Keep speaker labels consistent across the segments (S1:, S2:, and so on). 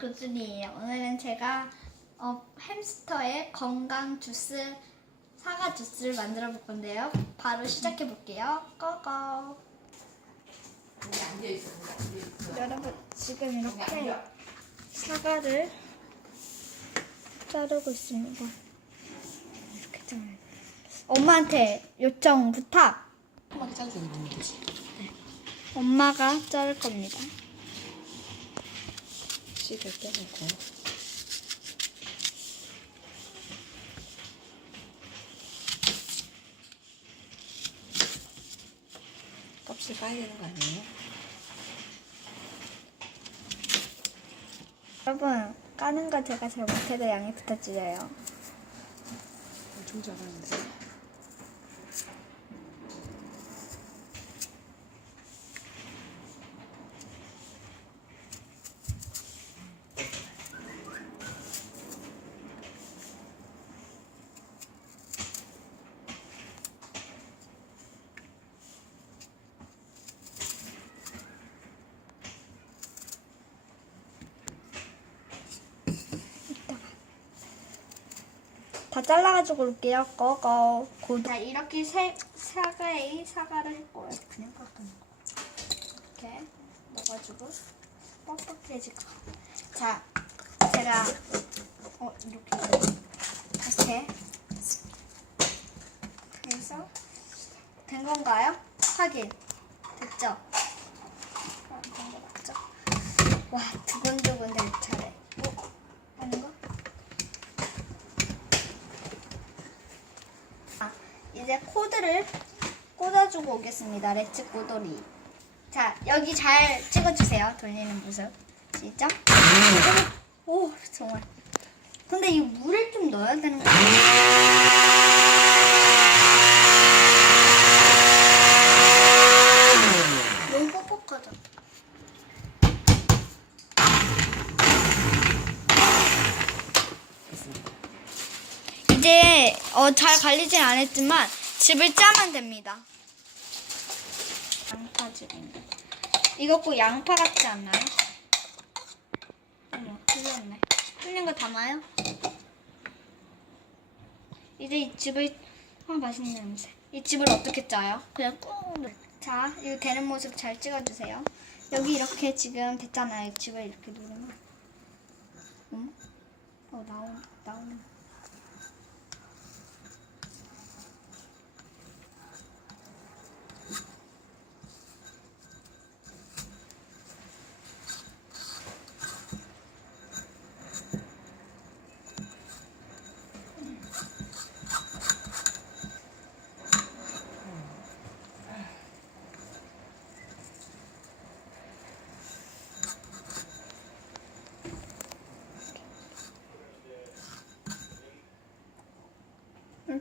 S1: 교준이에요. 오늘은 제가 어, 햄스터의 건강 주스 사과 주스를 만들어 볼 건데요. 바로 시작해 볼게요. 고고.
S2: 여기 앉아 있어. 앉아 있어.
S1: 여러분 지금 이렇게. 사과를 자르고 있습니다. 이렇게 자르. 엄마한테 요청 부탁. 엄마가 자를 겁니다.
S2: 씨를 빼놓고. 껍질 까야 되는 거 아니에요?
S1: 여러분 까는 거 제가 잘 못해도 양해 부탁드려요.
S2: 엄청 잘하는데.
S1: 다 잘라가지고 올게요. 고고. 고 자 이렇게 세, 사과에 사과를 했고요. 그냥 깎는 거. 이렇게 넣어가지고 뻑뻑해질 거. 자, 제가 어 이렇게 이렇게 해서 된 건가요? 확인. 됐죠? 아, 된거 맞죠? 와 두근두근 될 차례. 어? 하는 거? 아, 코드를 꽂아주고 오겠습니다. 레츠 꼬돌이. 자, 여기 잘 찍어주세요. 돌리는 모습. 시작. 오, 정말. 근데 이 물을 좀 넣어야 되는 거 아니야? 너무 뻑뻑하다. 이제 어, 잘 갈리진 않았지만 즙을 짜면 됩니다. 양파즙입니다. 이거 꼭 양파 같지 않나요? 어머, 틀렸네. 틀린 거 담아요? 이제 이 즙을 아 맛있는 냄새. 이 즙을 어떻게 짜요? 그냥 꾹. 눌- 자, 이거 되는 모습 잘 찍어주세요. 여기 이렇게 지금 됐잖아요. 이 즙을 이렇게 누르면. 음? 어 나오 나오는.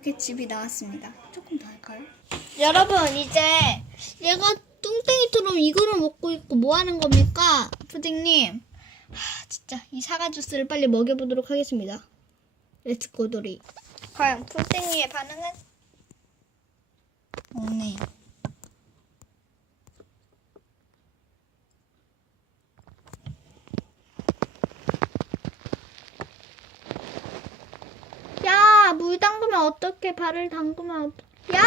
S1: 이렇게 즙이 나왔습니다. 조금 더 할까요? 여러분 이제 얘가 뚱땡이처럼 이거를 먹고 있고 뭐 하는 겁니까? 푸딩님. 하, 진짜 이 사과 주스를 빨리 먹여보도록 하겠습니다. 렛츠고 도리. 과연 푸딩이의 반응은? 없네. 야, 물 담그면 어떻게 발을 담그면 어떡- 야!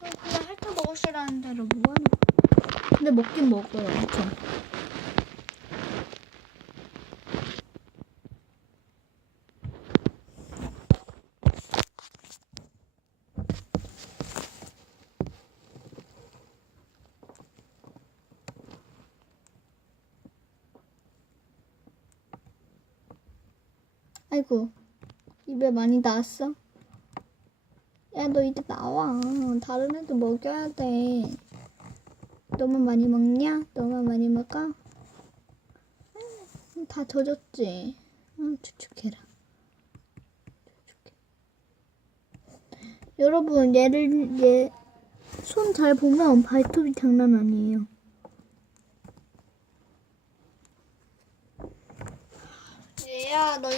S1: 어, 그냥 핥아 먹으시라는 대로 뭐하는 근데 먹긴 먹어요, 엄청. 아이고, 입에 많이 나왔어? 야, 너 이제 나와. 다른 애도 먹여야 돼. 너만 많이 먹냐? 너만 많이 먹어? 음, 다 젖었지. 음, 추측해라. 추측해. 여러분, 얘를, 얘, 손 잘 보면 발톱이 장난 아니에요. 얘야, 너 이제